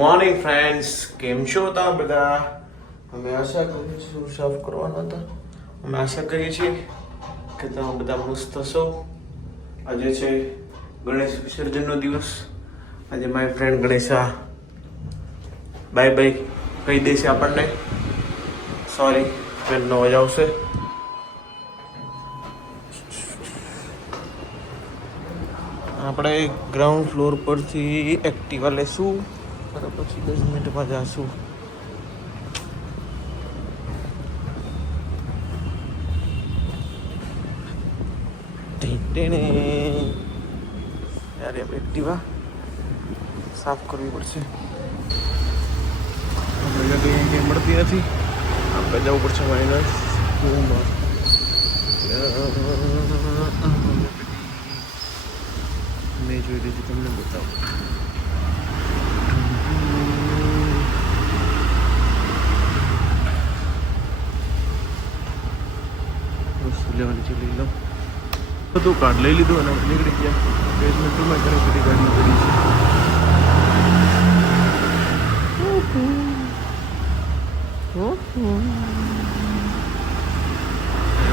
Morning friends, કેમ છો તમે બધા? અમે આશા કરીએ છીએ સાફ કરવાના હતા. અમે આશા કરીએ છીએ કે તમે બધા મસ્ત હશો. આજે છે ગણેશ વિસર્જનનો દિવસ. આજે મારી ફ્રેન્ડ ગણેશા બાય બાય કહી દેશે આપણને. સોરી, ટ્રેનનો અવાજ આવશે. આપણે ગ્રાઉન્ડ ફ્લોર પરથી એક્ટિવા લેશું અને પછી 10 મિનિટમાં જઈશું. યાર એક્ટિવા સાફ કરવી પડશે. આપણે જગ્યાએ કંઈ મળતી નથી. આપણે જવું પડશે માઇનસ ટુમાં. મેં જોઈ લીધી, તમને બતાવું. વસ્તુ લેવાની છે, લઈ લો. બધું કાર્ડ લઈ લીધું અને આપણે નીકળી ગયા. બેઝમેન્ટ ટુમાં ઘણી બધી ગાડીઓ પડી છે.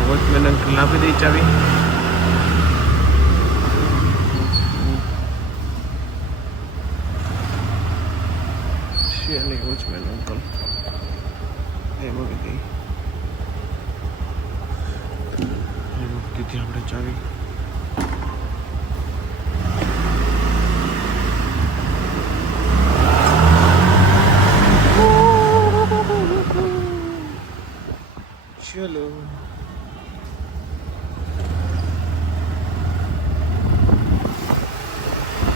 વોચમેન અંકલ આપી દઈ ચાવી. નહીં વોચમેન અંકલ એમાં દીધી આપણે ચાવી. ચલો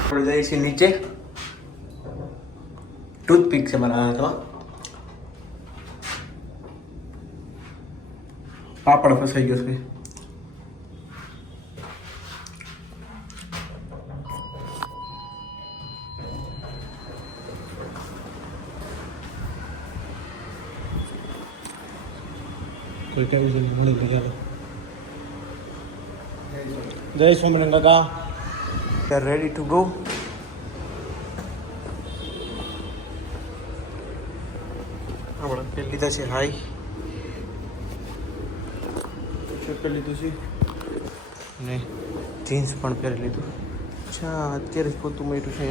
આપણે જઈએ છીએ નીચે. ટૂથપીક છે મારા હાથમાં. પાપડ ફસાઈ ગયો છે. કોઈ કઈ છે મળી ગયા. જય સ્વામિનારાયણ કાકા. We are ready to go. આપણે પહેરી લીધા છે હાઈ. પહેરી લીધું છે ને જીન્સ પણ પહેરી લીધું. અચ્છા, અત્યારે જ પોતું મળ્યું છે.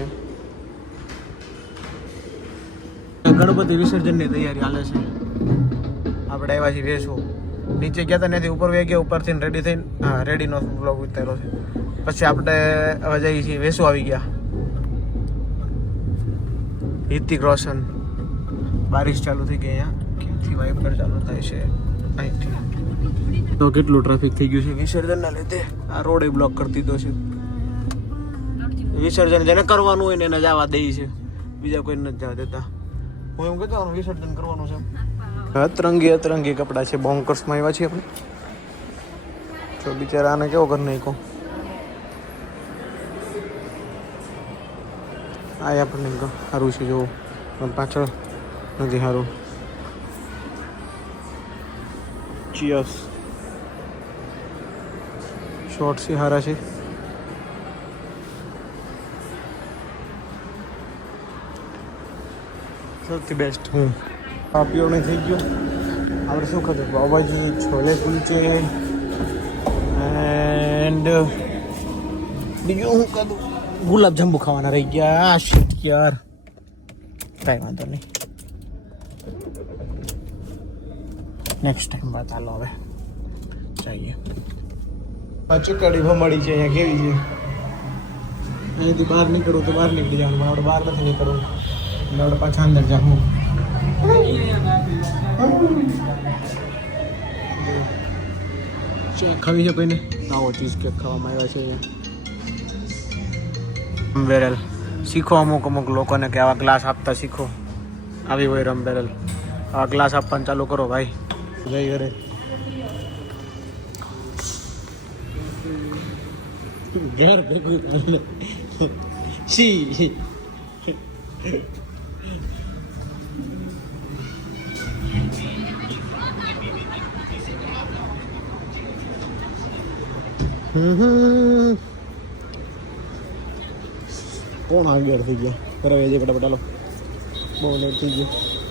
ગણપતિ વિસર્જનની તૈયારી હાલે છે. આપણે આવ્યા છીએ વેસુ. નીચે ગયા હતા ત્યાંથી ઉપર વહી ગયા. ઉપરથી રેડી થઈને રેડીનો બ્લોગ ઉતાર્યો છે. પછી આપણે હવે જઈએ છીએ વેસુ. આવી ગયા. હિતિક રોશન. બારિશ ચાલુ થઈ ગઈ. અહીંયા ક્યાંથી વાઇપર ચાલુ થાય છે અહીંથી. તો કેટલું ટ્રાફિક થઈ ગયું છે વિસર્જનના લીધે. આ રોડ બ્લોક કરી દીધો છે. વિસર્જન જેને કરવાનું હોય ને એને જવા દે છે, બીજા કોઈને નથી જવા દેતા. હું એમ કહેતો વિસર્જન કરવાનું છે. અતરંગી કપડાં છે. બોન્કર્સમાં આવ્યા છીએ આપણે. તો બિચારા આને કેવો કરી નાખો. આ આપણને સારું છે જોવું, પણ પાછળ નથી સારું. ચિયર્સ. શોર્ટ્સ સારા છે. સૌથી બેસ્ટ હું પાપીઓ નહીં થઈ ગયો. આપણે શું ખાધું? પાવભાજી, છોલે કુલચે એન્ડ બીજું શું ખાધું? ગુલાબજાંબુ ખાવાના રહી ગયા. શિટ યાર, કાંઈ વાંધો નહીં. નેક્સ્ટ ટાઈમ વાત. હાલો હવે જઈએ. ચુકાડી ભમાડી છે અહીંયા. કેવી છે? અહીંથી બહાર નીકળવું તો બહાર નીકળી જવાનું, પણ આપણે બહાર નથી નીકળવું. એટલે આપણે પાછા અંદર જાઉં. ખાવી છે કોઈને? આવો ચીઝ કેક ખાવામાં આવ્યા છે અહીંયા. બેરલ શીખો અમુક લોકોને કે આવા ગ્લાસ આપતા શીખો. આવી હોય રમબેરલ. આવા ગ્લાસ આપવાનું ચાલુ કરો ભાઈ. જય ઘરે. ઘર ભેગું શી. કોણ આગળ થઈ ગયા? બરાબર છે ફટાફટ. હાલો બહુ લેટ થઈ ગયું.